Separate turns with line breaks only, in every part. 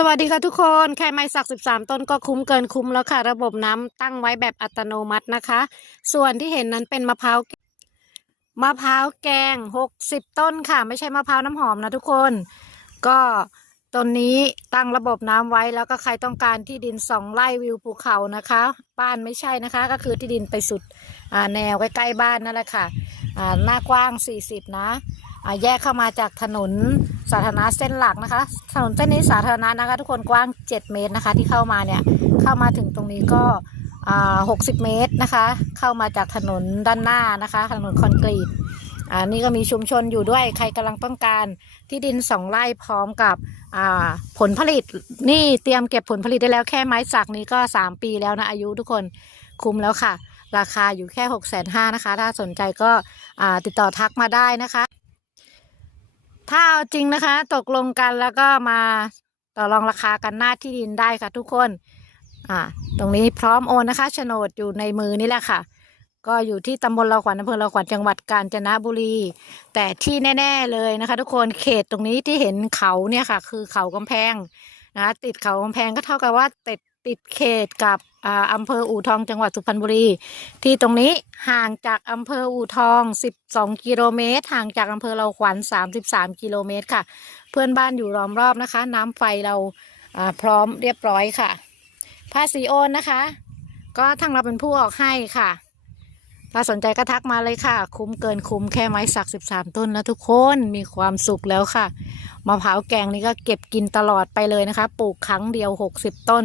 สวัสดีค่ะทุกคนแค่ไม้สัก 13 ต้นก็คุ้มเกินคุ้มแล้วค่ะ ระบบน้ำตั้งไว้แบบอัตโนมัตินะคะ ส่วนที่เห็นนั้นเป็นมะพร้าวมะพร้าวแกง 60 ต้นค่ะ ไม่ใช่มะพร้าวน้ำหอมนะทุกคน ก็ต้นนี้ตั้งระบบน้ำไว้แล้วก็ใครต้องการที่ดินสองไร่วิวภูเขานะคะ บ้านไม่ใช่นะคะ ก็คือที่ดินไปสุดแนวใกล้ๆบ้านนั่นแหละค่ะหน้ากว้าง 40 นะ แยกเข้ามาจากถนนสาธารณะเส้นหลักนะคะ ถนนเส้นนี้สาธารณะนะคะ ทุกคนกว้าง 7 เมตรนะคะ ที่เข้ามาเนี่ยเข้ามาถึงตรงนี้ก็60 เมตรนะคะ เข้ามาจากถนนด้านหน้านะคะ ถนนคอนกรีตอ่านี่ก็มีชุมชนอยู่ด้วยใครกำลังต้องการที่ดินสองไร่พร้อมกับผลผลิตนี่เตรียมเก็บผลผลิตได้แล้วแค่ไม้สักนี้ก็ 3 ปีแล้วนะอายุทุกคนคุ้มแล้วค่ะ ราคาอยู่แค่6กแสนห้านะคะ ถ้าสนใจก็ติดต่อทักมาได้นะคะ ถ้าเอาจริงนะคะ ตกลงกันแล้วก็มาต่อรองราคากันหน้าที่ดินได้ค่ะทุกคน อ่า ตรงนี้พร้อมโอนนะคะโฉนดอยู่ในมือนี่แหละค่ะ ก็อยู่ที่ตำบลเราขวัญอำเภอเราขวัญจังหวัดกาญจนบุรี แต่ที่แน่ ๆเลยนะคะ ทุกคนเขตตรงนี้ที่เห็นเขาเนี่ยค่ะ คือเขากำแพงนะคะติดเขากำแพงก็เท่ากับว่าติด ติดเขตกับออำเภออู่ทองจังหวัดสุพรรณบุรี ที่ตรงนี้ห่างจากอำเภออู่ทอง 12 กิโลเมตร ห่างจากอำเภอเราขวัญ 33 กิโลเมตรค่ะ เพื่อนบ้านอยู่ล้อมรอบนะคะ น้ำไฟเราอ่าพร้อมเรียบร้อยค่ะ ภาษีโอนนะคะ ก็ทางเราเป็นผู้ออกให้ค่ะ ถ้าสนใจก็ทักมาเลยค่ะ คุ้มเกินคุ้มแค่ไม้สัก13ต้นนะทุกคนมีความสุขแล้วค่ะมะพร้าวแกงนี่ก็เก็บกินตลอดไปเลยนะคะ ปลูกครั้งเดียว60ต้น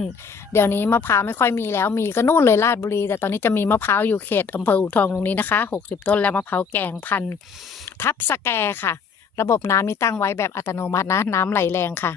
เดี๋ยวนี้มะพร้าวไม่ค่อยมีแล้วมีก็นู่นเลยลาดบุรี แต่ตอนนี้จะมีมะพร้าวอยู่เขตอำเภออู่ทองตรงนี้นะคะ60ต้นแล้วมะพร้าวแกงพันทับสแกค่ะ ระบบน้ำนี่ตั้งไว้แบบอัตโนมัตินะ น้ำไหลแรงค่ะ